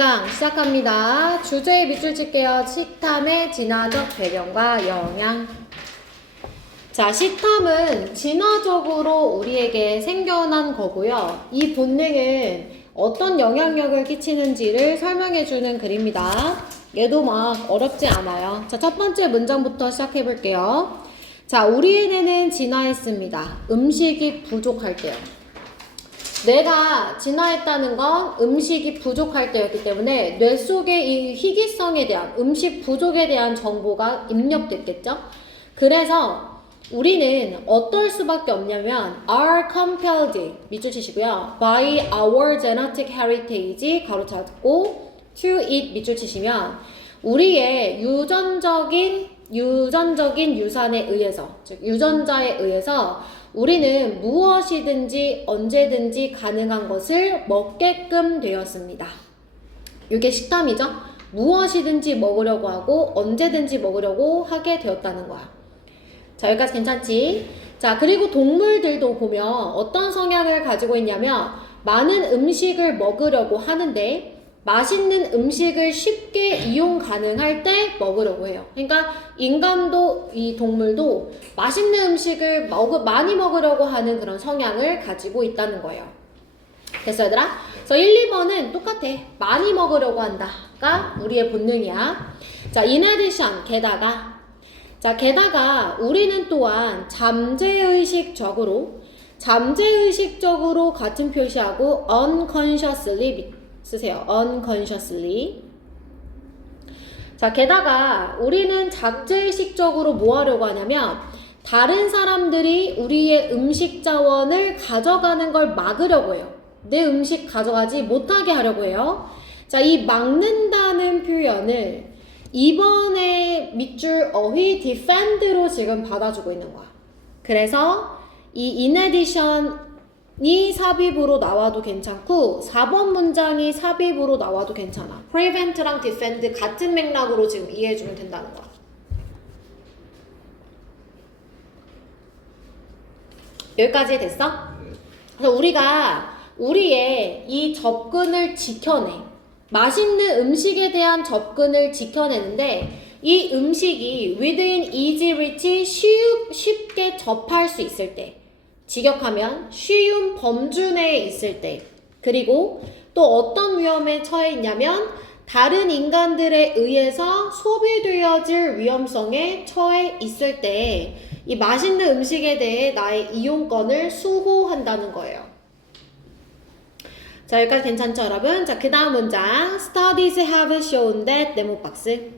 2강 시작합니다. 주제에 밑줄 칠게요. 식탐의 진화적 배경과 영향. 자, 식탐은 진화적으로 우리에게 생겨난 거고요. 이 본능은 어떤 영향력을 끼치는지를 설명해주는 글입니다. 얘도 막 어렵지 않아요. 자, 첫 번째 문장부터 시작해볼게요. 자, 우리의 뇌는 진화했습니다. 음식이 부족할 때요. 뇌가 진화했다는 건 음식이 부족할 때였기 때문에 뇌 속에 이 희귀성에 대한, 음식 부족에 대한 정보가 입력됐겠죠? 그래서 우리는 어떨 수밖에 없냐면 are compelled, 밑줄 치시고요. by our genetic heritage, 가로 잡고 to eat, 밑줄 치시면 우리의 유전적인 유산에 의해서, 즉 유전자에 의해서 우리는 무엇이든지 언제든지 가능한 것을 먹게끔 되었습니다. 이게 식탐이죠? 무엇이든지 먹으려고 하고 언제든지 먹으려고 하게 되었다는 거야. 자, 여기까지 괜찮지? 자, 그리고 동물들도 보면 어떤 성향을 가지고 있냐면 많은 음식을 먹으려고 하는데 맛있는 음식을 쉽게 이용 가능할 때 먹으려고 해요. 그러니까 인간도 이 동물도 맛있는 음식을 많이 먹으려고 하는 그런 성향을 가지고 있다는 거예요. 됐어, 얘들아? 그래서 1, 2번은 똑같아. 많이 먹으려고 한다가 우리의 본능이야. 자, in addition, 게다가 우리는 또한 잠재의식적으로 같은 표시하고 unconsciously 쓰세요. unconsciously. 자, 게다가 우리는 잠재의식적으로 뭐 하려고 하냐면 다른 사람들이 우리의 음식 자원을 가져가는 걸 막으려고 해요. 내 음식 가져가지 못하게 하려고 해요. 자, 이 막는다는 표현을 이번에 밑줄 어휘 defend로 지금 받아주고 있는 거야. 그래서 이 in addition 이 삽입으로 나와도 괜찮고 4번 문장이 삽입으로 나와도 괜찮아. prevent랑 defend 같은 맥락으로 지금 이해해주면 된다는 거야. 여기까지 됐어? 그래서 우리가 우리의 이 접근을 지켜내. 맛있는 음식에 대한 접근을 지켜내는데 이 음식이 within easy reach, 쉽게 접할 수 있을 때, 직역하면 쉬운 범주 내에 있을 때, 그리고 또 어떤 위험에 처해 있냐면 다른 인간들에 의해서 소비되어질 위험성에 처해 있을 때 이 맛있는 음식에 대해 나의 이용권을 수호한다는 거예요. 자, 여기까지 괜찮죠, 여러분? 자, 그 다음 문장. Studies have shown that, 네모박스.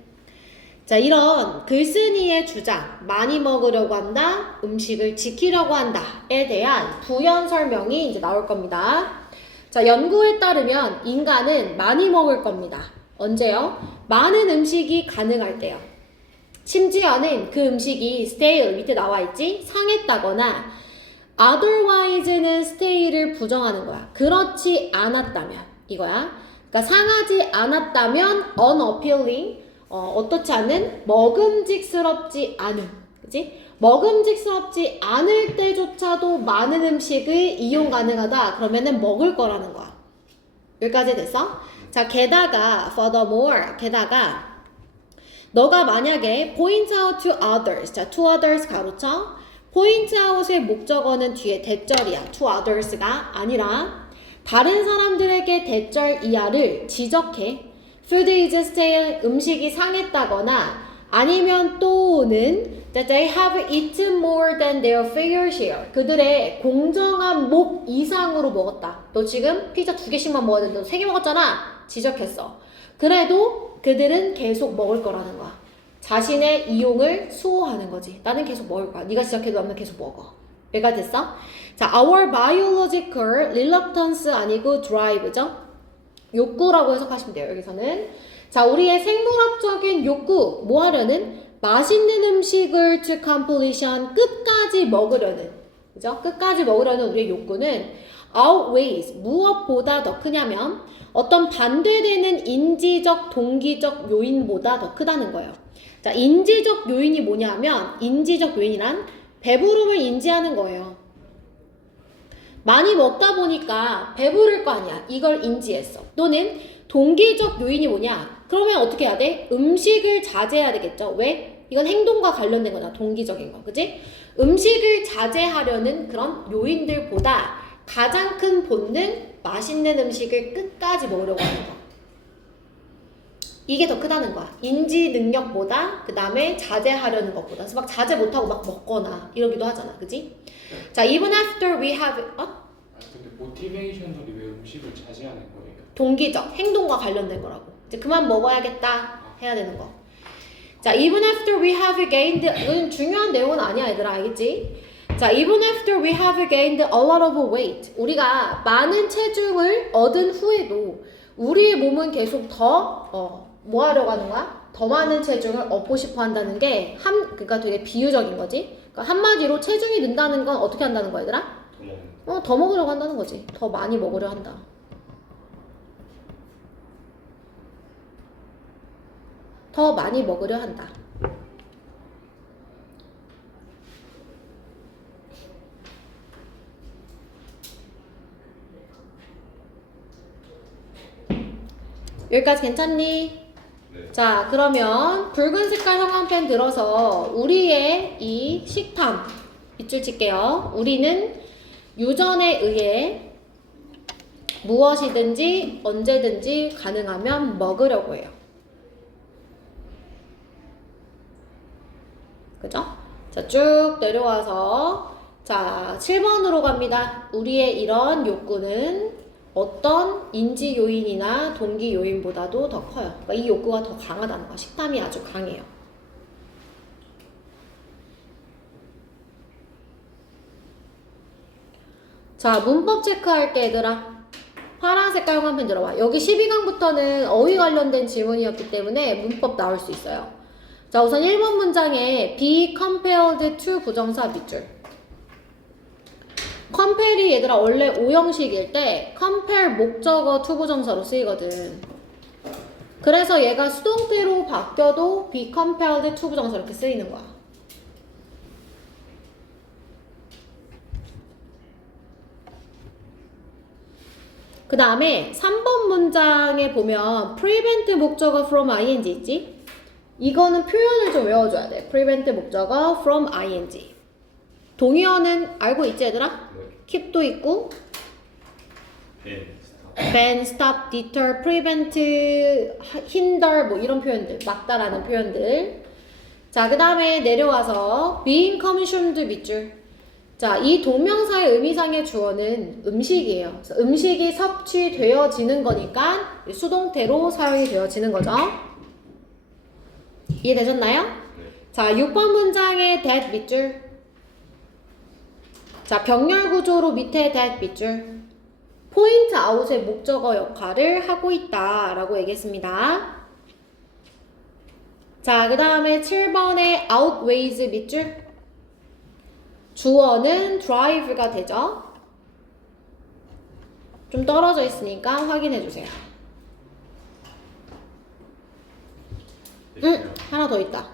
자, 이런 글쓴이의 주장, 많이 먹으려고 한다, 음식을 지키려고 한다에 대한 부연 설명이 이제 나올 겁니다. 자, 연구에 따르면 인간은 많이 먹을 겁니다. 언제요? 많은 음식이 가능할 때요. 심지어는 그 음식이 stale, 밑에 나와 있지? 상했다거나 otherwise는 stale을 부정하는 거야. 그렇지 않았다면, 이거야. 그러니까 상하지 않았다면 unappealing, 어떻지 않은, 먹음직스럽지 않은, 그치? 먹음직스럽지 않을 때조차도 많은 음식을 이용 가능하다. 그러면은 먹을 거라는 거야. 여기까지 됐어? 자, furthermore, 너가 만약에 point out to others, 자, to others 가로쳐. point out의 목적어는 뒤에 대절이야. to others가 아니라 다른 사람들에게 대절 이하를 지적해. food is stale, 음식이 상했다거나 아니면 또는 that they have eaten more than their fair share, 그들의 공정한 목 이상으로 먹었다. 너 지금 피자 2개씩만 먹어야 되는데 너 3개 먹었잖아. 지적했어. 그래도 그들은 계속 먹을 거라는 거야. 자신의 이용을 수호하는 거지. 나는 계속 먹을 거야. 네가 지적해도 나는 계속 먹어. 얘가 됐어? 자, our biological reluctance 아니고 drive죠? 욕구라고 해석하시면 돼요. 여기서는. 자, 우리의 생물학적인 욕구, 뭐 하려는? 맛있는 음식을 to completion, 끝까지 먹으려는, 그죠? 끝까지 먹으려는 우리의 욕구는 outweighs, 무엇보다 더 크냐면 어떤 반대되는 인지적, 동기적 요인보다 더 크다는 거예요. 자, 인지적 요인이 뭐냐면, 인지적 요인이란 배부름을 인지하는 거예요. 많이 먹다 보니까 배부를 거 아니야. 이걸 인지했어. 또는 동기적 요인이 뭐냐? 그러면 어떻게 해야 돼? 음식을 자제해야 되겠죠. 왜? 이건 행동과 관련된 거잖아. 동기적인 거. 그치? 음식을 자제하려는 그런 요인들보다 가장 큰 본능, 맛있는 음식을 끝까지 먹으려고 하는 거. 이게 더 크다는 거야. 인지 능력보다 그 다음에 자제하려는 것보다. 그래서 막 자제 못하고 막 먹거나 이러기도 하잖아. 그지? 자, even after we have 근데 모티베이션들이 왜 음식을 자제하는 거예요? 동기적, 행동과 관련된 거라고. 이제 그만 먹어야겠다 해야 되는 거. 자, even after we have gained, 이건 중요한 내용은 아니야, 얘들아, 알겠지? 자, even after we have gained a lot of weight. 우리가 많은 체중을 얻은 후에도 우리의 몸은 계속 더, 뭐 하려고 하는 거야? 더 많은 체중을 얻고 싶어 한다는 게, 그러니까 되게 비유적인 거지? 그러니까 한마디로 체중이 는다는 건 어떻게 한다는 거야, 얘들아? 더 먹으려고 한다는 거지. 더 많이 먹으려 한다. 더 많이 먹으려 한다. 여기까지 괜찮니? 네. 자, 그러면 붉은 색깔 형광펜 들어서 우리의 이 식탐 밑줄 칠게요. 우리는 유전에 의해 무엇이든지 언제든지 가능하면 먹으려고 해요. 그죠? 자, 쭉 내려와서 자, 7번으로 갑니다. 우리의 이런 욕구는 어떤 인지 요인이나 동기 요인보다도 더 커요. 그러니까 이 욕구가 더 강하다는 거야. 식탐이 아주 강해요. 자, 문법 체크할게, 얘들아. 파란 색깔 형광펜 들어봐. 여기 12강부터는 어휘 관련된 지문이었기 때문에 문법 나올 수 있어요. 자, 우선 1번 문장에 be compared to 부정사 밑줄. compare이 얘들아 원래 오형식일 때 compare 목적어 to 부정사로 쓰이거든. 그래서 얘가 수동태로 바뀌어도 be compared to 부정사 이렇게 쓰이는 거야. 그 다음에 3번 문장에 보면 prevent 목적어 from ing 있지? 이거는 표현을 좀 외워줘야 돼. prevent 목적어 from ing. 동의어는 알고 있지, 얘들아? keep도 있고 ban, stop, deter, prevent, hinder 뭐 이런 표현들, 막다라는 표현들. 자, 그 다음에 내려와서 being consumed 밑줄. 자, 이 동명사의 의미상의 주어는 음식이에요. 그래서 음식이 섭취되어지는 거니까 수동태로 사용이 되어지는 거죠. 이해되셨나요? 네. 자, 6번 문장의 that 밑줄. 자, 병렬 구조로 밑에 that 밑줄. 포인트 아웃의 목적어 역할을 하고 있다 라고 얘기했습니다. 자, 그 다음에 7번의 outweighs 밑줄. 주어는 drive가 되죠. 좀 떨어져 있으니까 확인해 주세요. 하나 더 있다.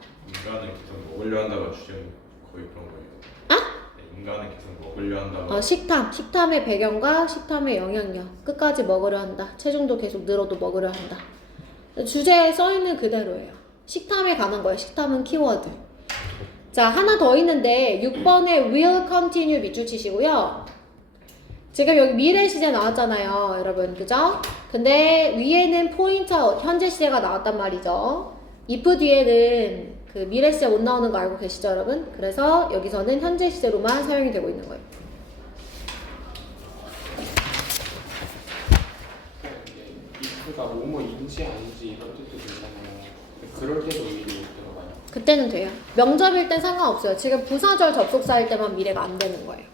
인간은 계속 먹으려 한다가 주제는 거의 그런 거예요. 아? 인간은 계속 먹으려 한다가 식탐의 배경과 식탐의 영향력. 끝까지 먹으려 한다. 체중도 계속 늘어도 먹으려 한다. 주제에 써있는 그대로예요. 식탐에 관한 거예요. 식탐은 키워드. 자, 하나 더 있는데 6번에 will continue 밑줄 치시고요. 지금 여기 미래 시제 나왔잖아요, 여러분. 그죠? 근데 위에는 포인트 현재 시제가 나왔단 말이죠. if 뒤에는 그 미래 시제 못 나오는 거 알고 계시죠, 여러분? 그래서 여기서는 현재 시제로만 사용이 되고 있는 거예요. if가 뭐뭐인지 아닌지 이런 뜻도 되잖아요. 그럴 때도 미리 들어가요. 그때는 돼요. 명접일 땐 상관없어요. 지금 부사절 접속사일 때만 미래가 안 되는 거예요.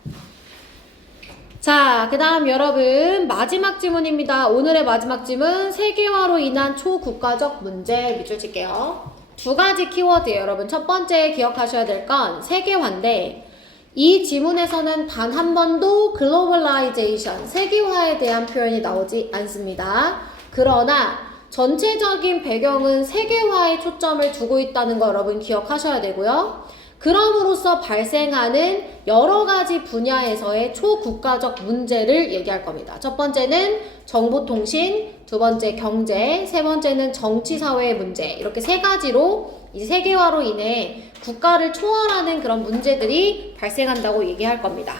자, 그 다음 여러분 마지막 지문입니다. 오늘의 마지막 지문 세계화로 인한 초국가적 문제 밑줄 칠게요. 두 가지 키워드예요, 여러분. 첫 번째 기억하셔야 될 건 세계화인데 이 지문에서는 단 한 번도 글로벌라이제이션, 세계화에 대한 표현이 나오지 않습니다. 그러나 전체적인 배경은 세계화에 초점을 두고 있다는 거 여러분 기억하셔야 되고요. 그럼으로써 발생하는 여러 가지 분야에서의 초국가적 문제를 얘기할 겁니다. 첫 번째는 정보통신, 두 번째 경제, 세 번째는 정치사회의 문제. 이렇게 세 가지로 이제 세계화로 인해 국가를 초월하는 그런 문제들이 발생한다고 얘기할 겁니다.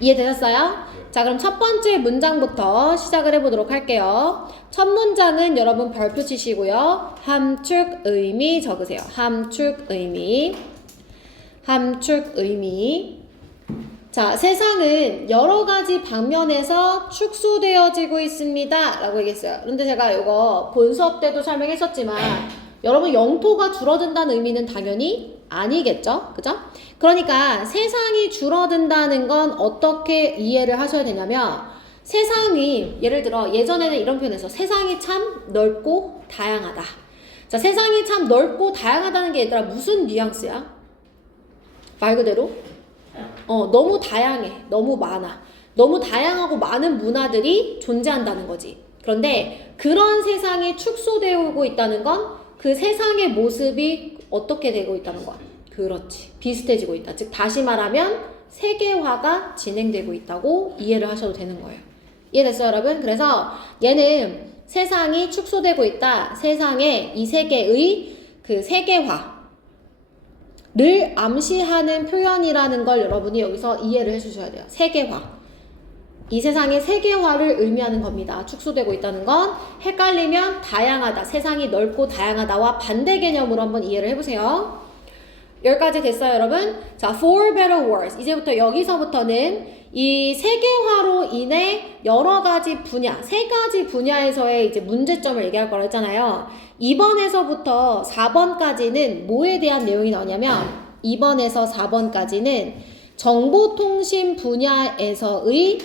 이해되셨어요? 자, 그럼 첫 번째 문장부터 시작을 해보도록 할게요. 첫 문장은 여러분 별표 치시고요. 함축 의미 적으세요. 함축 의미. 함축 의미. 자, 세상은 여러 가지 방면에서 축소되어지고 있습니다. 라고 얘기했어요. 그런데 제가 이거 본 수업 때도 설명했었지만 여러분 영토가 줄어든다는 의미는 당연히 아니겠죠? 그죠? 그러니까 세상이 줄어든다는 건 어떻게 이해를 하셔야 되냐면 세상이 예를 들어 예전에는 이런 표현에서 세상이 참 넓고 다양하다. 자, 세상이 참 넓고 다양하다는 게 얘들아 무슨 뉘앙스야? 말 그대로 너무 다양해. 너무 많아. 너무 다양하고 많은 문화들이 존재한다는 거지. 그런데 그런 세상이 축소되고 있다는 건 그 세상의 모습이 어떻게 되고 있다는 거야? 그렇지. 비슷해지고 있다. 즉 다시 말하면 세계화가 진행되고 있다고 이해를 하셔도 되는 거예요. 이해됐어요, 여러분? 그래서 얘는 세상이 축소되고 있다. 세상의 이 세계의 그 세계화를 암시하는 표현이라는 걸 여러분이 여기서 이해를 해주셔야 돼요. 세계화. 이 세상의 세계화를 의미하는 겁니다. 축소되고 있다는 건 헷갈리면 다양하다, 세상이 넓고 다양하다와 반대 개념으로 한번 이해를 해보세요. 여기까지 됐어요, 여러분? 자, for better words. 이제부터 여기서부터는 이 세계화로 인해 여러 가지 분야, 세 가지 분야에서의 이제 문제점을 얘기할 거라 했잖아요. 2번에서부터 4번까지는 뭐에 대한 내용이 나오냐면 2번에서 4번까지는 정보통신 분야에서의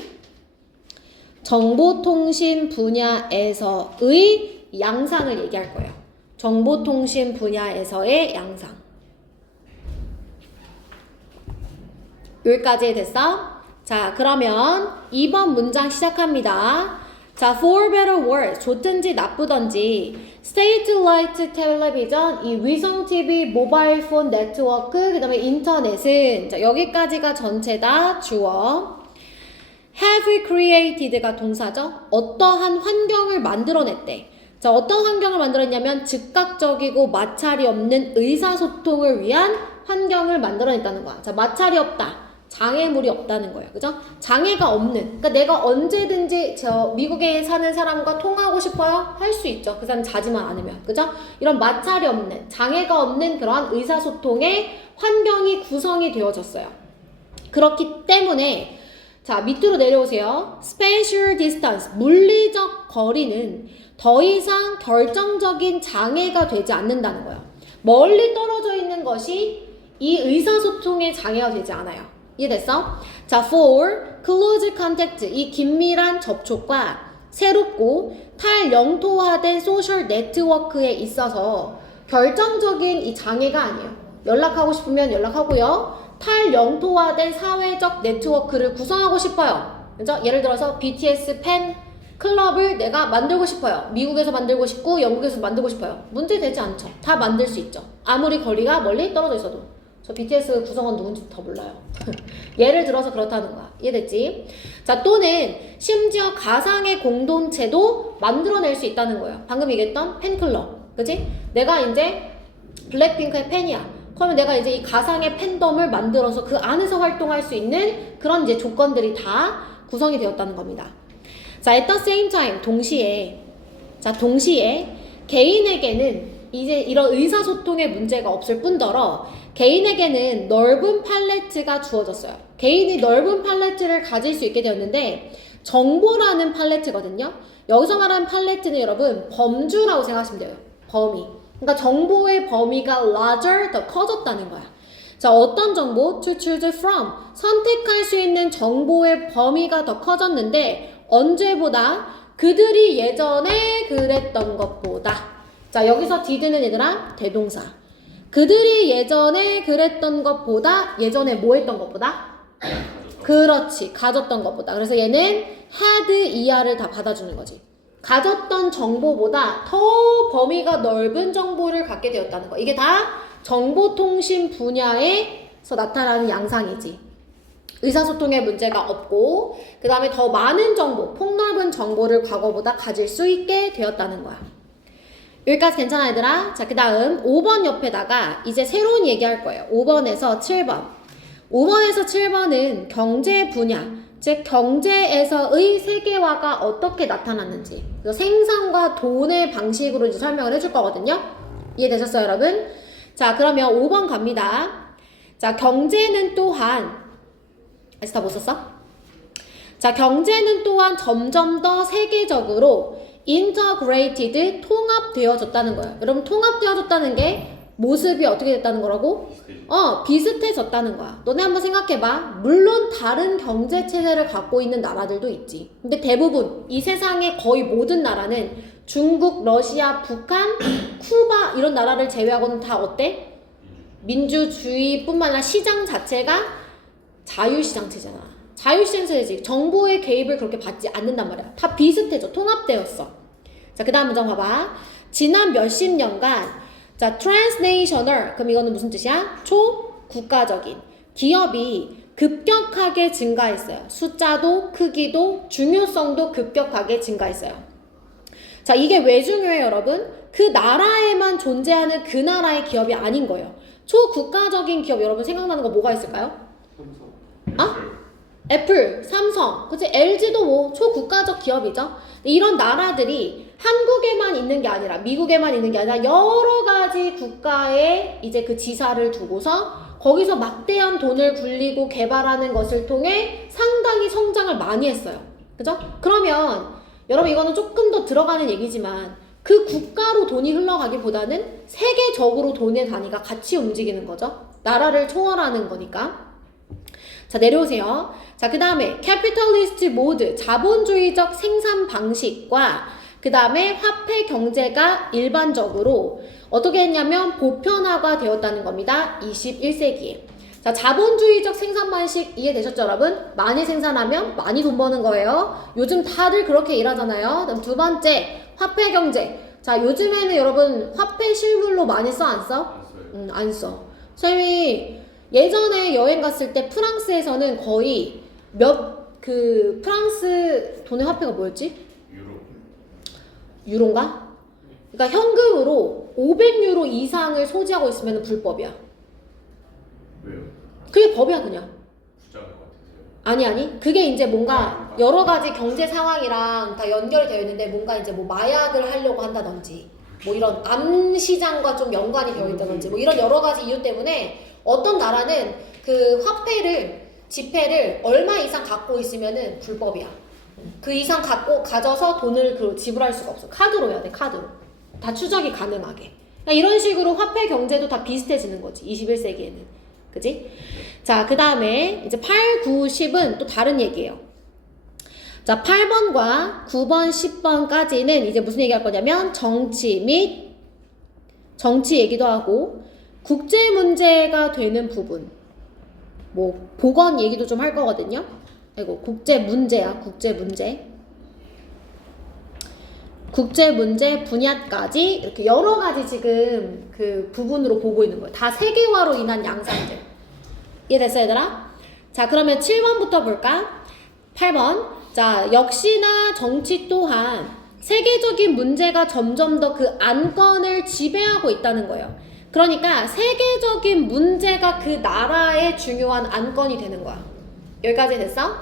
양상을 얘기할 거예요. 정보통신 분야에서의 양상. 여기까지 됐어? 자, 그러면 2번 문장 시작합니다. 자, for better words. 좋든지 나쁘든지 Satellite 텔레비전, 이 위성 TV, 모바일 폰 네트워크, 그 다음에 인터넷은 자, 여기까지가 전체 다 주어. have created가 동사죠. 어떠한 환경을 만들어냈대. 자, 어떤 환경을 만들었냐면 즉각적이고 마찰이 없는 의사소통을 위한 환경을 만들어냈다는 거야. 자, 마찰이 없다. 장애물이 없다는 거예요. 그죠? 장애가 없는. 그러니까 내가 언제든지 저 미국에 사는 사람과 통화하고 싶어요? 할 수 있죠. 그 사람 자지만 않으면. 그죠? 이런 마찰이 없는, 장애가 없는 그러한 의사소통의 환경이 구성이 되어졌어요. 그렇기 때문에 자, 밑으로 내려오세요. Spatial distance, 물리적 거리는 더 이상 결정적인 장애가 되지 않는다는 거예요. 멀리 떨어져 있는 것이 이 의사소통의 장애가 되지 않아요. 이해됐어? 자, for close contact, 이 긴밀한 접촉과 새롭고 탈영토화된 소셜 네트워크에 있어서 결정적인 이 장애가 아니에요. 연락하고 싶으면 연락하고요. 탈영토화된 사회적 네트워크를 구성하고 싶어요. 그죠? 예를 들어서 BTS 팬 클럽을 내가 만들고 싶어요. 미국에서 만들고 싶고 영국에서 만들고 싶어요. 문제되지 않죠. 다 만들 수 있죠. 아무리 거리가 멀리 떨어져 있어도. 저 BTS 구성원 누군지 더 몰라요. 예를 들어서 그렇다는 거야. 이해됐지? 자, 또는 심지어 가상의 공동체도 만들어낼 수 있다는 거예요. 방금 얘기했던 팬클럽. 그치? 내가 이제 블랙핑크의 팬이야. 그러면 내가 이제 이 가상의 팬덤을 만들어서 그 안에서 활동할 수 있는 그런 이제 조건들이 다 구성이 되었다는 겁니다. 자, at the same time, 동시에 개인에게는 이제 이런 의사소통의 문제가 없을 뿐더러 개인에게는 넓은 팔레트가 주어졌어요. 개인이 넓은 팔레트를 가질 수 있게 되었는데 정보라는 팔레트거든요. 여기서 말하는 팔레트는 여러분 범주라고 생각하시면 돼요. 범위. 그러니까 정보의 범위가 larger, 더 커졌다는 거야. 자, 어떤 정보? To choose from. 선택할 수 있는 정보의 범위가 더 커졌는데 언제보다? 그들이 예전에 그랬던 것보다. 자, 여기서 did는 얘들아 대동사. 그들이 예전에 그랬던 것보다 예전에 뭐 했던 것보다? 그렇지. 가졌던 것보다. 그래서 얘는 had ER을 다 받아주는 거지. 가졌던 정보보다 더 범위가 넓은 정보를 갖게 되었다는 거. 이게 다 정보통신 분야에서 나타나는 양상이지. 의사소통에 문제가 없고 그 다음에 더 많은 정보, 폭넓은 정보를 과거보다 가질 수 있게 되었다는 거야. 여기까지 괜찮아 얘들아? 자, 그 다음 5번 옆에다가 이제 새로운 얘기할 거예요. 5번에서 7번. 5번에서 7번은 경제 분야, 즉 경제에서의 세계화가 어떻게 나타났는지, 그래서 생산과 돈의 방식으로 이제 설명을 해줄 거거든요. 이해되셨어요 여러분? 자, 그러면 5번 갑니다. 자, 경제는 또한 다 못 썼어? 자, 경제는 또한 점점 더 세계적으로 integrated, 통합되어졌다는 거예요. 여러분, 통합되어졌다는 게 모습이 어떻게 됐다는 거라고? 비슷해졌다는 거야. 너네 한번 생각해봐. 물론 다른 경제 체제를 갖고 있는 나라들도 있지. 근데 대부분 이 세상의 거의 모든 나라는 중국, 러시아, 북한, 쿠바 이런 나라를 제외하고는 다 어때? 민주주의뿐만 아니라 시장 자체가 자유시장 체제잖아. 자유시장 체제지. 정보의 개입을 그렇게 받지 않는단 말이야. 다 비슷해져. 통합되었어. 자, 그 다음 문장 봐봐. 지난 몇십 년간 자, transnational, 그럼 이거는 무슨 뜻이야? 초국가적인 기업이 급격하게 증가했어요. 숫자도 크기도 중요성도 급격하게 증가했어요. 자, 이게 왜 중요해요 여러분? 그 나라에만 존재하는 그 나라의 기업이 아닌 거예요. 초국가적인 기업 여러분 생각나는 거 뭐가 있을까요? 애플, 삼성, 그치? LG도 뭐 초국가적 기업이죠. 이런 나라들이 한국에만 있는 게 아니라 미국에만 있는 게 아니라 여러 가지 국가에 이제 그 지사를 두고서 거기서 막대한 돈을 굴리고 개발하는 것을 통해 상당히 성장을 많이 했어요. 그죠? 그러면 여러분 이거는 조금 더 들어가는 얘기지만 그 국가로 돈이 흘러가기보다는 세계적으로 돈의 단위가 같이 움직이는 거죠. 나라를 초월하는 거니까. 자, 내려오세요. 자, 그 다음에 캐피탈리스트 모드, 자본주의적 생산 방식과 그 다음에 화폐 경제가 일반적으로 어떻게 했냐면 보편화가 되었다는 겁니다. 21세기에. 자, 자본주의적 생산 방식 이해되셨죠 여러분? 많이 생산하면 많이 돈 버는 거예요. 요즘 다들 그렇게 일하잖아요. 그럼 두 번째, 화폐 경제. 자, 요즘에는 여러분 화폐 실물로 많이 써? 안 써? 안 써. 선생님이 예전에 여행 갔을 때 프랑스에서는 거의 프랑스 돈의 화폐가 뭐였지? 유로인가? 그러니까 현금으로 500유로 이상을 소지하고 있으면 불법이야. 왜요? 그게 법이야 그냥. 부자인 것 같으세요? 아니 그게 이제 뭔가 여러 가지 경제 상황이랑 다 연결이 되어 있는데 뭔가 이제 뭐 마약을 하려고 한다든지 뭐 이런 암 시장과 좀 연관이 되어 있다든지 뭐 이런 여러 가지 이유 때문에 어떤 나라는 그 화폐를 지폐를 얼마 이상 갖고 있으면은 불법이야. 그 이상 가져서 돈을 지불할 수가 없어. 카드로 해야 돼. 카드로 다 추적이 가능하게. 그러니까 이런 식으로 화폐 경제도 다 비슷해지는 거지 21세기에는. 그지? 자, 그 다음에 이제 8, 9, 10은 또 다른 얘기예요. 자, 8번과 9번, 10번까지는 이제 무슨 얘기 할 거냐면 정치 얘기도 하고 국제 문제가 되는 부분, 뭐 보건 얘기도 좀 할 거거든요. 아이고, 국제 문제야. 국제 문제 분야까지 이렇게 여러 가지 지금 그 부분으로 보고 있는 거예요. 다 세계화로 인한 양상들. 이해됐어 얘들아? 자, 그러면 7번부터 볼까? 8번. 자, 역시나 정치 또한 세계적인 문제가 점점 더 그 안건을 지배하고 있다는 거예요. 그러니까 세계적인 문제가 그 나라의 중요한 안건이 되는 거야. 여기까지 됐어?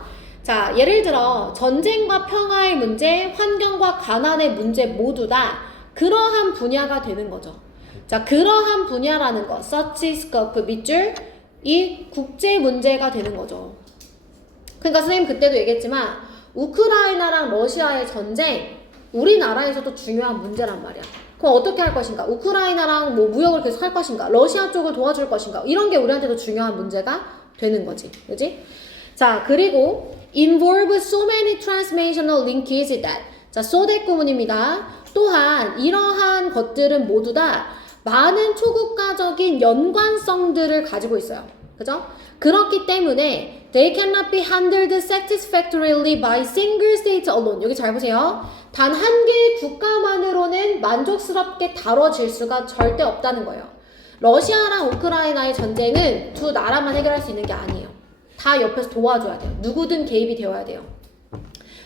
자, 예를 들어 전쟁과 평화의 문제, 환경과 가난의 문제 모두 다 그러한 분야가 되는 거죠. 자, 그러한 분야라는 거, such scope 밑줄, 이 국제 문제가 되는 거죠. 그러니까 선생님 그때도 얘기했지만 우크라이나랑 러시아의 전쟁, 우리나라에서도 중요한 문제란 말이야. 그럼 어떻게 할 것인가? 우크라이나랑 뭐 무역을 계속 할 것인가? 러시아 쪽을 도와줄 것인가? 이런 게 우리한테도 중요한 문제가 되는 거지. 그지? 자, 그리고 involve so many transnational linkages that. 자, 소대 구문입니다. 또한 이러한 것들은 모두 다 많은 초국가적인 연관성들을 가지고 있어요. 그죠? 그렇기 때문에 they cannot be handled satisfactorily by single state alone. 여기 잘 보세요. 단 한 개의 국가만으로는 만족스럽게 다뤄질 수가 절대 없다는 거예요. 러시아랑 우크라이나의 전쟁은 두 나라만 해결할 수 있는 게 아니에요. 다 옆에서 도와줘야 돼요. 누구든 개입이 되어야 돼요.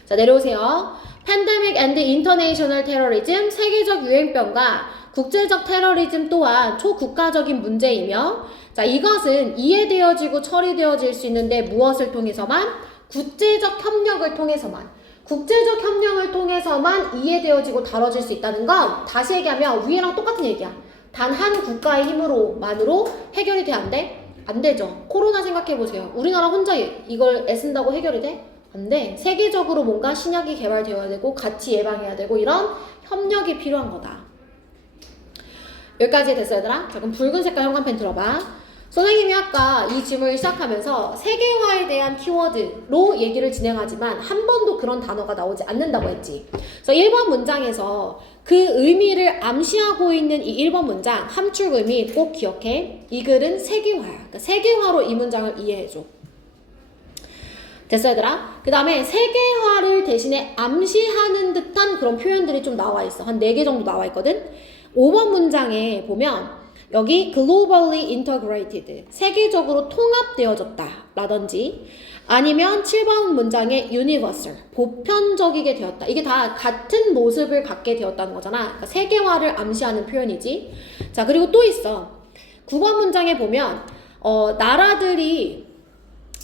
자, 내려오세요. Pandemic and International Terrorism, 세계적 유행병과 국제적 테러리즘 또한 초국가적인 문제이며, 자, 이것은 이해되어지고 처리되어질 수 있는데 무엇을 통해서만? 국제적 협력을 통해서만. 국제적 협력을 통해서만 이해되어지고 다뤄질 수 있다는 건, 다시 얘기하면 위에랑 똑같은 얘기야. 단 한 국가의 힘으로만으로 해결이 돼, 안 돼? 안 되죠. 코로나 생각해보세요. 우리나라 혼자 이걸 애쓴다고 해결이 돼? 안 돼. 세계적으로 뭔가 신약이 개발되어야 되고 같이 예방해야 되고 이런 협력이 필요한 거다. 여기까지 됐어, 얘들아? 자, 그럼 붉은 색깔 형광펜 들어봐. 선생님이 아까 이 질문을 시작하면서 세계화에 대한 키워드로 얘기를 진행하지만 한 번도 그런 단어가 나오지 않는다고 했지. 그래서 1번 문장에서 그 의미를 암시하고 있는 이 1번 문장 함축 의미 꼭 기억해. 이 글은 세계화야. 그러니까 세계화로 이 문장을 이해해줘. 됐어, 얘들아? 그 다음에 세계화를 대신에 암시하는 듯한 그런 표현들이 좀 나와 있어. 한 4개 정도 나와 있거든? 5번 문장에 보면 여기 globally integrated, 세계적으로 통합되어졌다 라든지, 아니면 7번 문장에 universal, 보편적이게 되었다. 이게 다 같은 모습을 갖게 되었다는 거잖아. 그러니까 세계화를 암시하는 표현이지. 자, 그리고 또 있어. 9번 문장에 보면 나라들이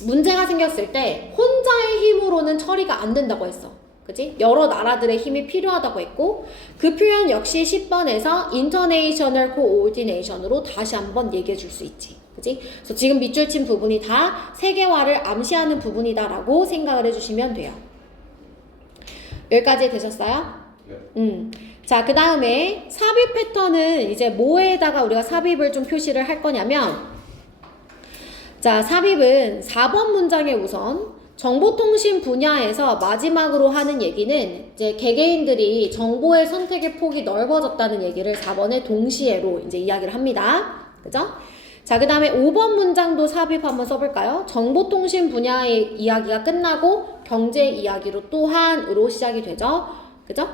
문제가 생겼을 때 혼자의 힘으로는 처리가 안 된다고 했어. 그치? 여러 나라들의 힘이 필요하다고 했고, 그 표현 역시 10번에서 international coordination으로 다시 한번 얘기해 줄 수 있지. 그치? 그래서 지금 밑줄 친 부분이 다 세계화를 암시하는 부분이다 라고 생각을 해주시면 돼요. 여기까지 되셨어요? 네. 자, 그 다음에 삽입 패턴은 이제 뭐에다가 우리가 삽입을 좀 표시를 할 거냐면, 자, 삽입은 4번 문장에 우선 정보통신 분야에서 마지막으로 하는 얘기는 이제 개개인들이 정보의 선택의 폭이 넓어졌다는 얘기를 4번에 동시에로 이제 이야기를 합니다. 그죠? 자, 그 다음에 5번 문장도 삽입 한번 써볼까요? 정보통신 분야의 이야기가 끝나고 경제 이야기로 또한으로 시작이 되죠. 그죠?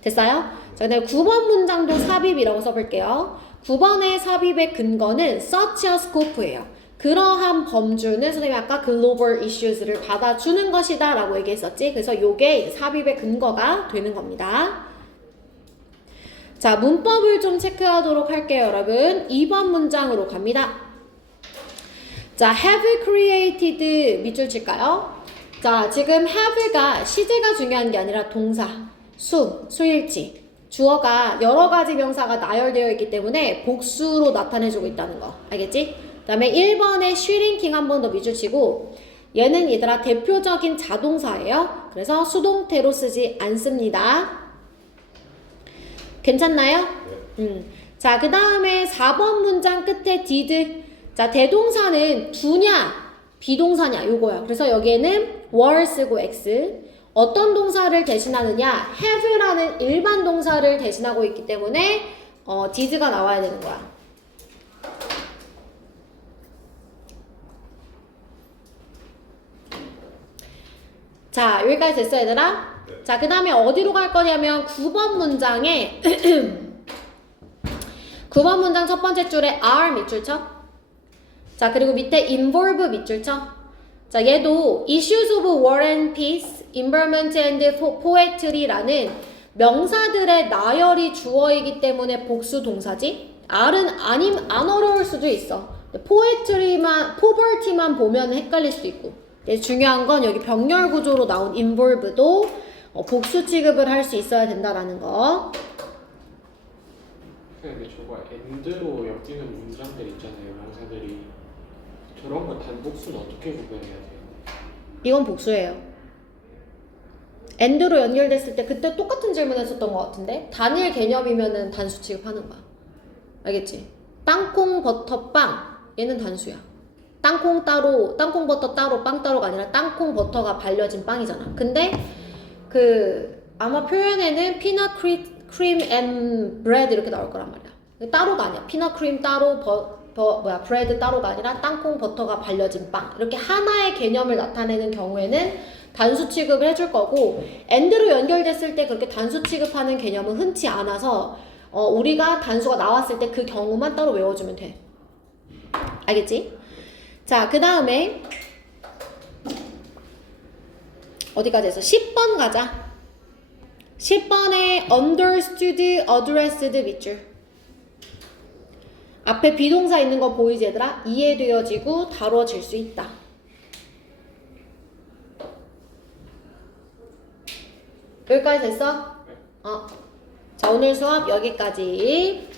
됐어요? 자, 그 다음에 9번 문장도 삽입이라고 써볼게요. 9번의 삽입의 근거는 such a scope예요. 그러한 범주는 선생님이 아까 global issues를 받아주는 것이다 라고 얘기했었지. 그래서 요게 삽입의 근거가 되는 겁니다. 자, 문법을 좀 체크하도록 할게요, 여러분. 2번 문장으로 갑니다. 자, have created 밑줄 칠까요? 자, 지금 have가 시제가 중요한 게 아니라 동사, 수일치, 주어가 여러 가지 명사가 나열되어 있기 때문에 복수로 나타내주고 있다는 거. 알겠지? 그 다음에 1번에 shrinking 한 번 더 밑줄 치고, 얘는 얘들아 대표적인 자동사예요. 그래서 수동태로 쓰지 않습니다. 괜찮나요? 자, 그 다음에 4번 문장 끝에 did. 자, 대동사는 두냐 비동사냐 요거야. 그래서 여기에는 were 쓰고 x. 어떤 동사를 대신하느냐, have라는 일반 동사를 대신하고 있기 때문에 did가 나와야 되는 거야. 자, 여기까지 됐어, 얘들아? 네. 자, 그 다음에 어디로 갈 거냐면 9번 문장에 9번 문장 첫 번째 줄에 are 밑줄 쳐. 자, 그리고 밑에 involve 밑줄 쳐. 자, 얘도 issues of war and peace, environment and poetry라는 명사들의 나열이 주어이기 때문에 복수 동사지. R은 안 어려울 수도 있어. poverty만 보면 헷갈릴 수도 있고. 중요한 건 여기 병렬 구조로 나온 involve도 복수 취급을 할 수 있어야 된다라는 거. 근데 저거 end로 엮이는 문장들 있잖아요, 명사들이. 저런 거 단복수는 어떻게 구별해야 돼요? 이건 복수예요. end로 연결됐을 때 그때 똑같은 질문 했었던 것 같은데, 단일 개념이면은 단수 취급하는 거야. 알겠지? 땅콩 버터 빵, 얘는 단수야. 땅콩 따로, 땅콩 버터 따로, 빵 따로가 아니라 땅콩 버터가 발려진 빵이잖아. 근데 아마 표현에는 피넛 크림 앤 브레드 이렇게 나올 거란 말이야. 따로가 아니야. 피넛 크림 따로, 브레드 따로가 아니라 땅콩 버터가 발려진 빵. 이렇게 하나의 개념을 나타내는 경우에는 단수 취급을 해줄 거고, end로 연결됐을 때 그렇게 단수 취급하는 개념은 흔치 않아서 우리가 단수가 나왔을 때 그 경우만 따로 외워주면 돼. 알겠지? 자, 그 다음에 어디까지 했어? 10번 가자. 10번에 understood, addressed 밑줄. 앞에 비동사 있는 거 보이지 얘들아? 이해되어지고 다뤄질 수 있다. 여기까지 됐어? 자, 오늘 수업 여기까지.